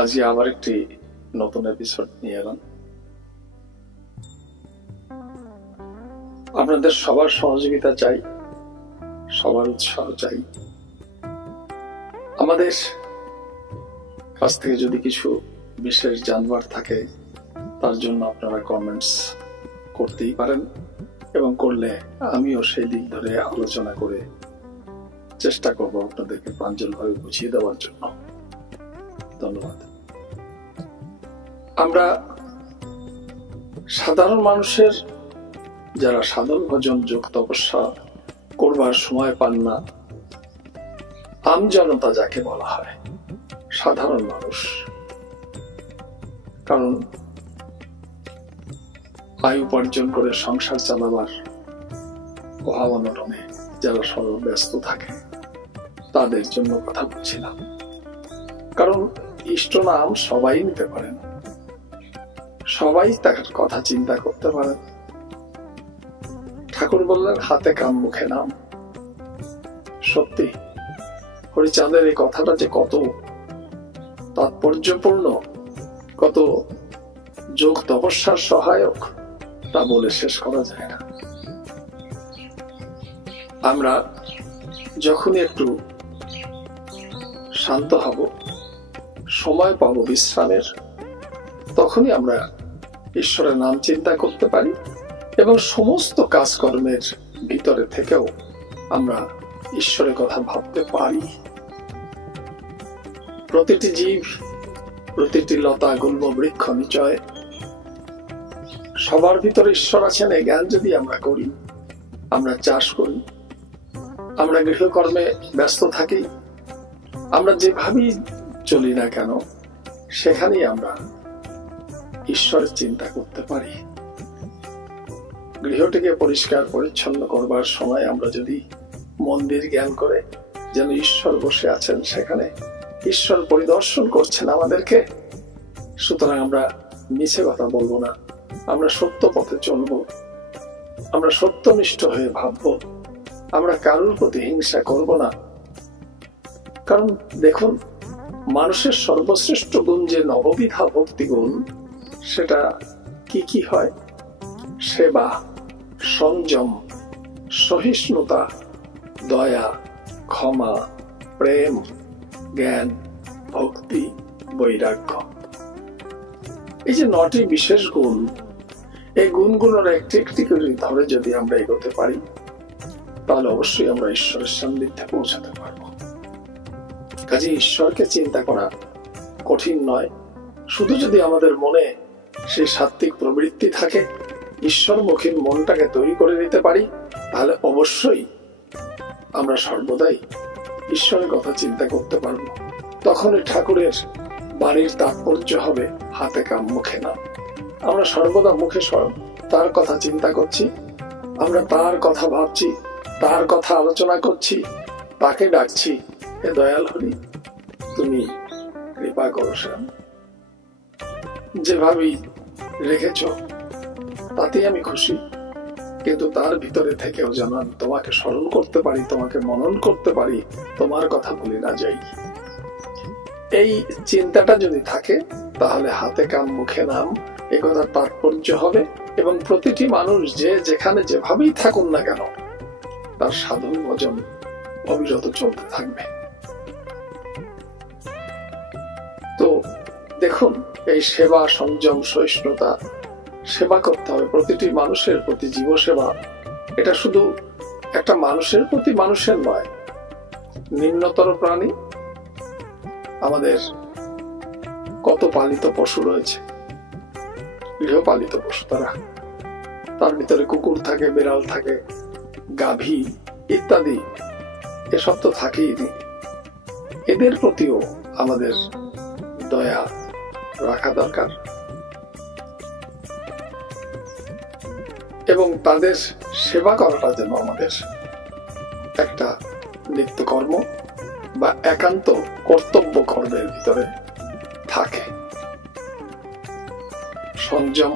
আজকে আবার একটি নতুন এপিসোড নিয়ে এলাম। আপনাদের সবার সহযোগিতা চাই, সবার উৎসাহ চাই। আমাদের কাছ থেকে যদি কিছু বিশেষ জানবার থাকে তার জন্য আপনারা কমেন্টস করতেই পারেন, এবং করলে আমিও সেই দিক ধরে আলোচনা করে চেষ্টা করব আপনাদেরকে প্রাঞ্জলভাবে বুঝিয়ে দেওয়ার জন্য। ধন্যবাদ। আমরা সাধারণ মানুষের যারা সাধন ভজন যোগ তপস্যা করবার সময় পান না, আমজনতা যাকে বলা হয়, সাধারণ মানুষ, কারণ আয় উপার্জন করে সংসার চালাবার অভাব অনটনে যারা সর্বব্যস্ত থাকে তাদের জন্য কথা বলছিলাম। কারণ ইষ্ট নাম সবাই নিতে পারেন, সবাই তার কথা চিন্তা করতে পারেন। ঠাকুর বললেন হাতে কাম মুখে নাম। সত্যি হরিচাঁদের এই কথাটা যে কত তাৎপর্যপূর্ণ, কত যোগ তপস্যার সহায়ক, তা বলে শেষ করা যায় না। আমরা যখনই একটু শান্ত হব, সময় পাবো বিশ্রামের, তখনই আমরা ঈশ্বরের নাম চিন্তা করতে পারি, এবং সমস্ত কাজকর্মের ভিতরে থেকেও আমরা ঈশ্বরের কথা ভাবতে পারি। প্রতিটি জীব, প্রতিটি লতা গুল্ম বৃক্ষ নিচয় সবার ভিতরে ঈশ্বর আছেন। এই জ্ঞান যদি আমরা করি, আমরা চাষ করি, আমরা গৃহকর্মে ব্যস্ত থাকি, আমরা যেভাবেই চলি না কেন, সেখানেই আমরা ঈশ্বরের চিন্তা করতে পারি। গৃহটিকে পরিষ্কার পরিচ্ছন্ন করবার সময় আমরা যদি মন্দির জ্ঞান করে যেন ঈশ্বর বসে আছেন সেখানে, ঈশ্বর পরিদর্শন করছেন আমাদেরকে, সুতরাং আমরা মিছে কথা বলবো না, আমরা সত্য পথে চলবো, আমরা সত্যনিষ্ঠ হয়ে ভাববো, আমরা কারোর প্রতি হিংসা করব না। কারণ দেখুন, মানুষের সর্বশ্রেষ্ঠ গুণ যে নববিধা ভক্তি গুণ, সেটা কি কি হয়? সেবা, সংযম, সহিষ্ণুতা, দয়া, ক্ষমা, প্রেম, জ্ঞান, ভক্তি, বৈরাগ্য। এই যে 9টি বিশেষ গুণ, এই গুণগুলোর একটি একটি করে ধরে যদি আমরা এগোতে পারি, তাহলে অবশ্যই আমরা ঈশ্বরের সান্নিধ্যে পৌঁছাতে পারবো। কাজে ঈশ্বরকে চিন্তা করা কঠিন নয়। শুধু যদি আমাদের মনে সেই সাত্ত্বিক প্রবৃত্তি থাকে, ঈশ্বরমুখী মনটাকে তৈরি করে নিতে পারি, তাহলে অবশ্যই আমরা সর্বদাই ঈশ্বরের কথা চিন্তা করতে পারবো। তখনই ঠাকুরের বাণীর তাৎপর্য হবে হাতে কাম মুখে নাম। আমরা সর্বদা মুখে তার কথা চিন্তা করছি, আমরা তার কথা ভাবছি, তার কথা আলোচনা করছি, তাকে ডাকছি, হে দয়াল হরি তুমি কৃপা করো। যেভাবেই রেখেছ তাতেই আমি খুশি, কিন্তু তার ভিতরে থেকেও যেন আমি তোমাকে স্মরণ করতে পারি, তোমাকে মনন করতে পারি, তোমার কথা বলে না যাই। এই চিন্তাটা যদি থাকে, তাহলে হাতে কাম মুখে নাম এ কথার তাৎপর্য হবে, এবং প্রতিটি মানুষ যে যেখানে যেভাবেই থাকুন না কেন, তার সাধন ভজন অবিরত চলতে থাকবে। তো দেখুন, এই সেবা, সংযম, সহিষ্ণুতা, সেবা করতে হবে প্রতিটি মানুষের প্রতি। জীব সেবা এটা শুধু একটা মানুষের প্রতি মানুষের নয়, নিম্নতর প্রাণী, আমাদের কত পালিত পশু রয়েছে, গৃহপালিত পশু, তার ভিতরে কুকুর থাকে, বিড়াল থাকে, গাভী ইত্যাদি, এসব তো থাকেই। এদের প্রতিও আমাদের দয়া রাখা দরকার, এবং তাদের সেবা করাটা যেন আমাদের একটা নিত্যকর্ম বা একান্ত কর্তব্য কর্মের ভিতরে থাকে। সংযম,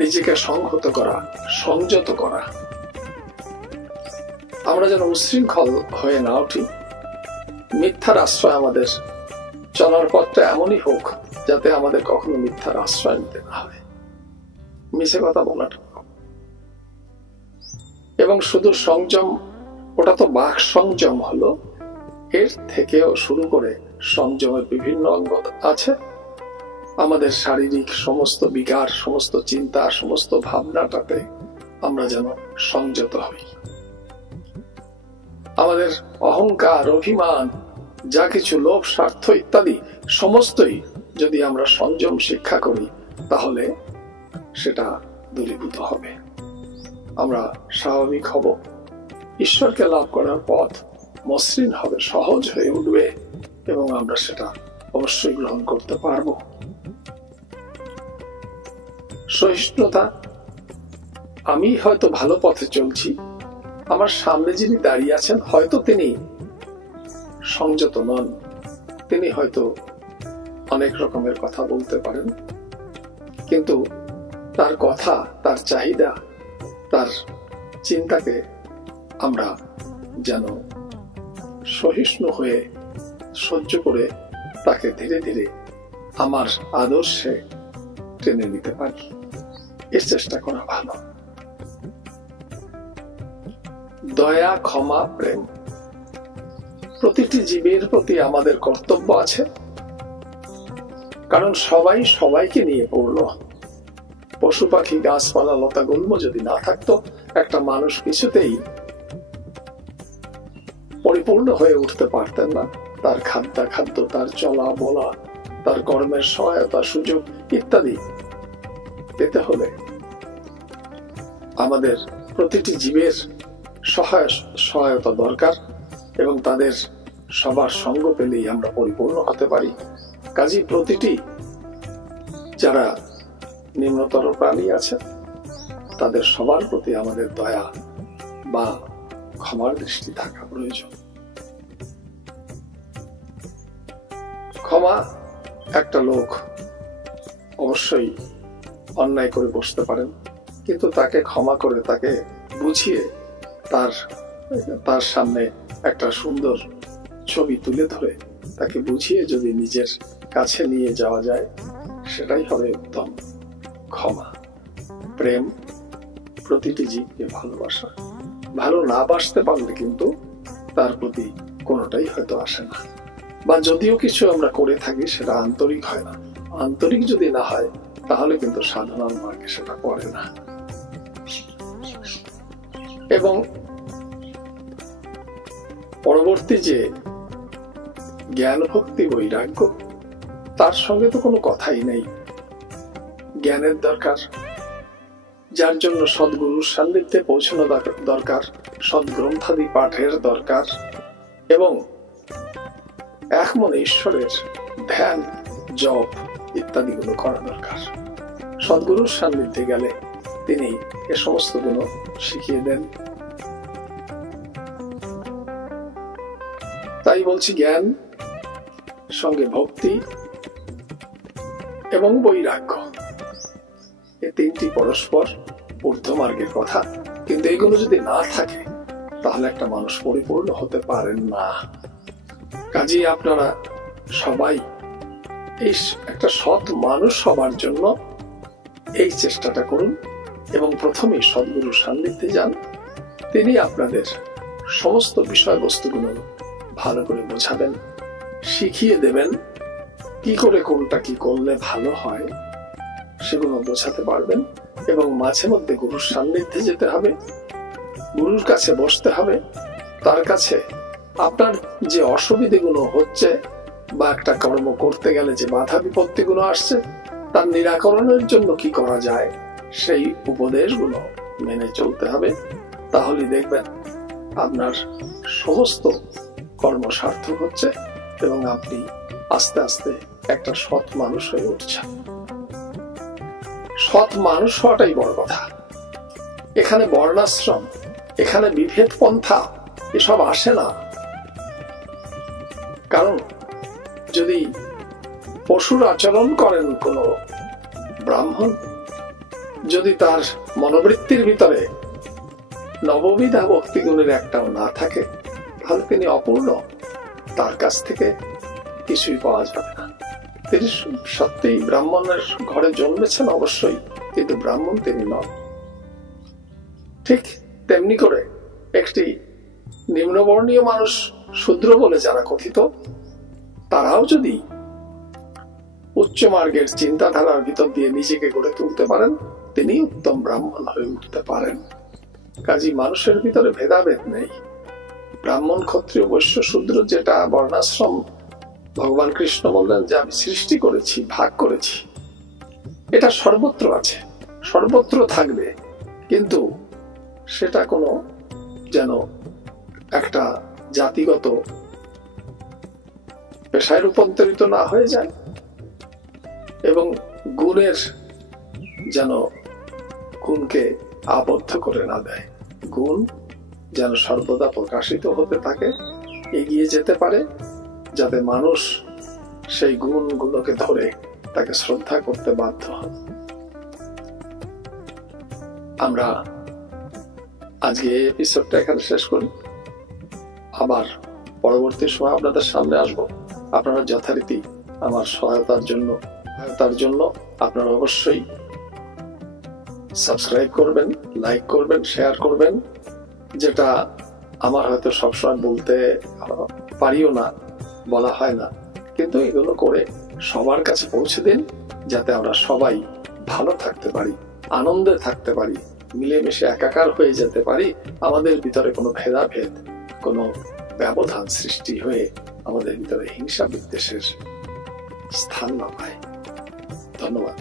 নিজেকে সংহত করা, সংযত করা। আমরা যেন উচ্ছৃঙ্খল হয়ে না উঠি, মিথ্যার আশ্রয় আমাদের চলার পথটা এমনই হোক যাতে আমাদের কখনো মিথ্যার আশ্রয় নিতে না হয়, মিছে কথা বলাটা। এবং শুধু সংযম, ওটা তো বাক সংযম হলো, এর থেকেও শুরু করে সংযমের বিভিন্ন অঙ্গ আছে। আমাদের শারীরিক সমস্ত বিকার, সমস্ত চিন্তা, সমস্ত ভাবনাটাতে আমরা যেন সংযত হই। আমাদের অহংকার, অভিমান, যা কিছু লোভ, স্বার্থ ইত্যাদি সমস্তই যদি আমরা সংযম শিক্ষা করি, তাহলে সেটা দূরীভূত হবে, আমরা স্বাভাবিক হব। ঈশ্বরকে লাভ করার পথ মসৃণ হবে, সহজ হয়ে উঠবে, এবং আমরা সেটা অবশ্যই গ্রহণ করতে পারব। সহিষ্ণুতা, আমি হয়তো ভালো পথে চলছি, আমার সামনে যিনি দাঁড়িয়ে আছেন হয়তো তিনি সংযত নন, তিনি হয়তো অনেক রকমের কথা বলতে পারেন, কিন্তু তার কথা, তার চাহিদা, তার চিন্তাকে আমরা যেন সহিষ্ণু হয়ে সহ্য করে তাকে ধীরে ধীরে আমার আদর্শে টেনে নিতে পারি, এর চেষ্টা করা ভালো। দয়া, ক্ষমা, প্রেম, প্রতিটি জীবের প্রতি আমাদের কর্তব্য আছে, কারণ সবাই সবাইকে নিয়ে পড়ল। পশু পাখি, গাছপালা, লতা গুল্ম যদি না থাকতো, একটা মানুষ কিছুতেই পরিপূর্ণ হয়ে উঠতে পারতেন না। তার খাদ্য, তার চলা বলা, তার কর্মের সহায়তা, সুযোগ ইত্যাদি পেতে হলে আমাদের প্রতিটি জীবের সহায়তা দরকার, এবং তাদের সবার সঙ্গ পেলেই আমরা পরিপূর্ণ হতে পারি। কাজেই প্রতিটি যারা নিম্নতর প্রাণী আছে, তাদের সবার প্রতি আমাদের দয়া বা ক্ষমার দৃষ্টি থাকা প্রয়োজন। ক্ষমা, একটা লোক অবশ্যই অন্যায় করে বসতে পারেন, কিন্তু তাকে ক্ষমা করে, তাকে বুঝিয়ে, তার সামনে একটা সুন্দর ছবি তুলে ধরে তাকে বুঝিয়ে যদি নিজের কাছে নিয়ে যাওয়া যায়, সেটাই হবে উত্তম ক্ষমা। প্রেম, প্রতিটি জীবকে ভালোবাসা। ভালো না বাসতে পারলে কিন্তু তার প্রতি কোনোটাই হয়তো আসে না, বা যদিও কিছু আমরা করে থাকি সেটা আন্তরিক হয় না। আন্তরিক যদি না হয় তাহলে কিন্তু সাধারণ মার্গে সেটা পড়ে না। এবং পরবর্তী যে জ্ঞান, ভক্তি, বৈরাগ্য, তার সঙ্গে তো কোনো কথাই নেই। জ্ঞানের দরকার, যার জন্য সদ্গুরুর সান্নিধ্যে পৌঁছানো দরকার, সদ্গ্রন্থাদি পাঠের দরকার, এবং এক মনে ঈশ্বরের ধ্যান, জপ ইত্যাদিগুলো করা দরকার। সদ্গুরুর সান্নিধ্যে গেলে তিনি এ সমস্ত গুলো শিখিয়ে দেন। তাই বলছি, জ্ঞান সঙ্গে ভক্তি এবং বৈরাগ্য, এই তিনটি পরস্পর ঊর্ধ্বমার্গের কথা। কিন্তু এগুলো যদি না থাকে তাহলে একটা মানুষ পরিপূর্ণ হতে পারেন না। কাজেই আপনারা সবাই এই একটা সৎ মানুষ হবার জন্য এই চেষ্টাটা করুন, এবং প্রথমেই সদ্গুরুর সান্নিধ্যে যান। তিনি আপনাদের সমস্ত বিষয়বস্তুগুলো ভালো করে বোঝাবেন, শিখিয়ে দেবেন, কি করে কোনটা কি করলে ভালো হয় সেগুলো বোঝাতে পারবেন। এবং মাঝে মধ্যে গুরুর সান্নিধ্যে যেতে হবে, গুরুর কাছে বসতে হবে, তার কাছে আপনার যে অসুবিধেগুলো হচ্ছে বা একটা কর্ম করতে গেলে যে বাধা বিপত্তিগুলো আসছে, তার নিরাকরণের জন্য কি করা যায় সেই উপদেশগুলো মেনে চলতে হবে। তাহলে দেখবেন আপনার সমস্ত কর্ম সার্থক হচ্ছে এবং আপনি আস্তে আস্তে একটা সৎ মানুষ হয়ে উঠছেন। সৎ মানুষ হওয়াটাই বড় কথা। এখানে বর্ণাশ্রম, এখানে বিভেদ পন্থা এসব আসে না। কারণ যদি পশুর আচরণ করেন কোন ব্রাহ্মণ, যদি তার মনোবৃত্তির ভিতরে নববিধা ভক্তিগুণের একটাও না থাকে, তাহলে তিনি অপূর্ণ। তার কাছ থেকে কিছুই পাওয়া যাবে না। তিনি সত্যিই ব্রাহ্মণের ঘরে জন্মেছেন অবশ্যই, কিন্তু ব্রাহ্মণ তিনি নন। ঠিক তেমনি করে একটি নিম্নবর্ণীয় মানুষ, শূদ্র বলে যারা কথিত, তারাও যদি উচ্চ মার্গের চিন্তাধারার ভিতর দিয়ে নিজেকে গড়ে তুলতে পারেন, তিনি উত্তম ব্রাহ্মণ হয়ে উঠতে পারেন। কাজী মানুষের ভিতরে ভেদাভেদ নেই। ব্রাহ্মণ, ক্ষত্রিয়, বৈশ্য, শূদ্র যেটা বর্ণাশ্রম ভগবান কৃষ্ণ বললেন যে আমি সৃষ্টি করেছি, ভাগ করেছি, এটা সর্বত্র আছে, সর্বত্র থাকবে। কিন্তু সেটা কোনো যেন একটা জাতিগত পেশায় রূপান্তরিত না হয়ে যায়, এবং গুণের যেন গুণকে আবদ্ধ করে না দেয়। গুণ যেন সর্বদা প্রকাশিত হতে থাকে, এগিয়ে যেতে পারে, যাতে মানুষ সেই গুণগুলোকে ধরে তাকে শ্রদ্ধা করতে বাধ্য হয়। আমরা আজকে এই এপিসোডটা এখানে শেষ করি। আবার পরবর্তী সময় আপনাদের সামনে আসবো। আপনারা যথারীতি আমার সহায়তার জন্য আপনারা অবশ্যই সাবস্ক্রাইব করবেন, লাইক করবেন, শেয়ার করবেন, যেটা আমার হয়তো সবসময় বলতে পারিও না, বলা হয় না, কিন্তু এগুলো করে সবার কাছে পৌঁছে দিন, যাতে আমরা সবাই ভালো থাকতে পারি, আনন্দে থাকতে পারি, মিলেমিশে একাকার হয়ে যেতে পারি, আমাদের ভিতরে কোনো ভেদাভেদ, কোনো ব্যবধান সৃষ্টি হয়ে আমাদের ভিতরে হিংসা বিদ্বেষের স্থান না পায়। ধন্যবাদ।